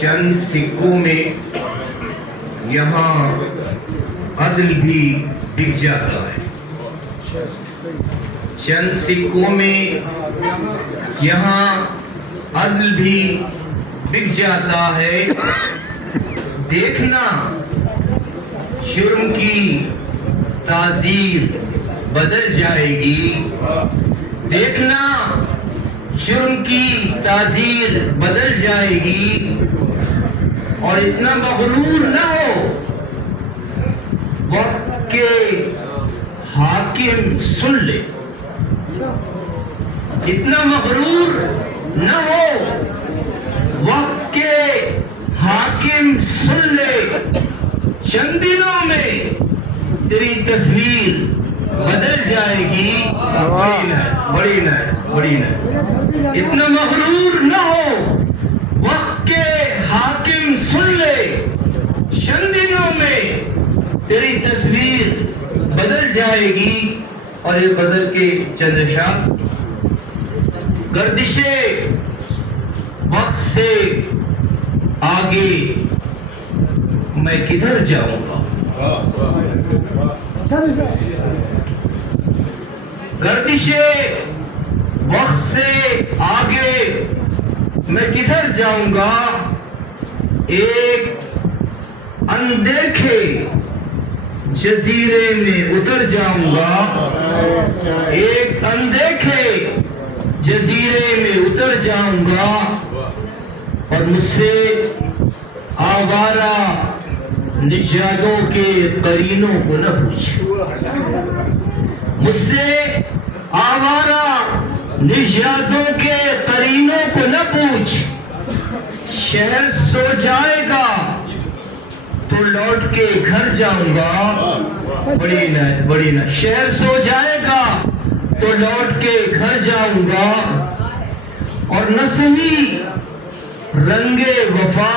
چند سکوں میں یہاں عدل بھی بک جاتا ہے. چند سکوں میں یہاں عدل بھی بک جاتا ہے. دیکھنا جرم کی تعزیر بدل جائے گی. دیکھنا جرم کی تعزیر بدل جائے گی. اور اتنا مغرور نہ ہو وقت کے حاکم سن لے. اتنا مغرور نہ ہو وقت کے حاکم سن لے. چند دنوں میں تیری تصویر بدل جائے گی. بڑی نہ اتنا مغرور نہ ہو وقت کے حاکم سن لے. چند دنوں میں تیری تصویر بدل جائے گی. اور یہ غزل کے چند اشعار. گردش وقت سے آگے میں کدھر جاؤں گا. گردش وقت سے آگے میں کدھر جاؤں گا. ایک اندیکھے جزیرے میں اتر جاؤں گا. ایک اندیکھے جزیرے میں اتر جاؤں گا. اور مجھ سے آوارہ نژادوں کے قرینوں کو نہ پوچھ. مجھ سے آوارہ نژادوں کے قرینوں کو نہ پوچھ. شہر سو جائے گا تو لوٹ کے گھر جاؤں گا. بڑی نہ شہر سو جائے گا تو لوٹ کے گھر جاؤں گا. اور نہ صحیح رنگ وفا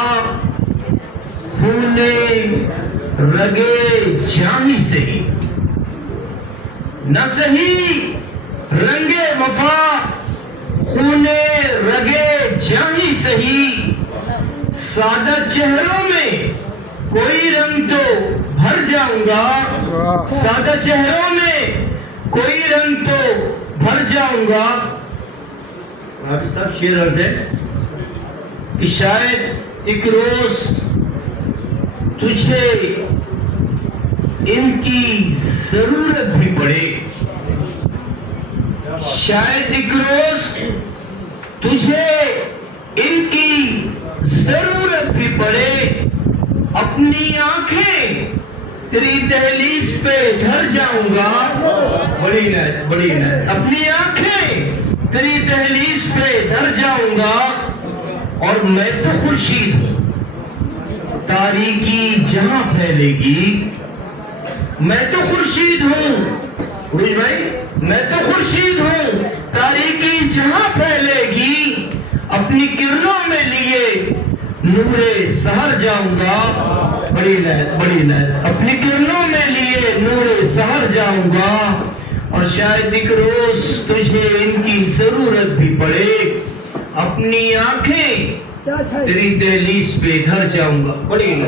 خون رگے جانی سہی. نہ صحیح رنگ وفا خون رگے جانی سہی. سادہ چہروں میں کوئی رنگ تو بھر جاؤں گا. سادہ چہروں میں کوئی رنگ تو بھر جاؤں گا. حافظ صاحب شعر عرض ہے کہ شاید ایک روز تجھے ان کی ضرورت بھی پڑے. شاید ایک روز تجھے ان کی ضرورت بھی پڑے. اپنی آنکھیں تیری دہلیز پہ دھر جاؤں گا. بڑی نہ اپنی آنکھیں تیری دہلیز پہ دھر جاؤں گا. اور میں تو خورشید ہوں تاریکی جہاں پھیلے گی. میں تو خورشید ہوں عروج بھائی. میں تو خورشید ہوں تاریکی جہاں پھیلے گی. اپنی کرنوں میں لیے نور سحر جاؤں گا. بڑی نہ اپنی کرنوں میں لیے نور سحر جاؤں گا. اور شاید ایک روز تجھے ان کی ضرورت بھی پڑے. اپنی آنکھیں تیری دہلیز پہ دھر جاؤں گا. بڑی نہ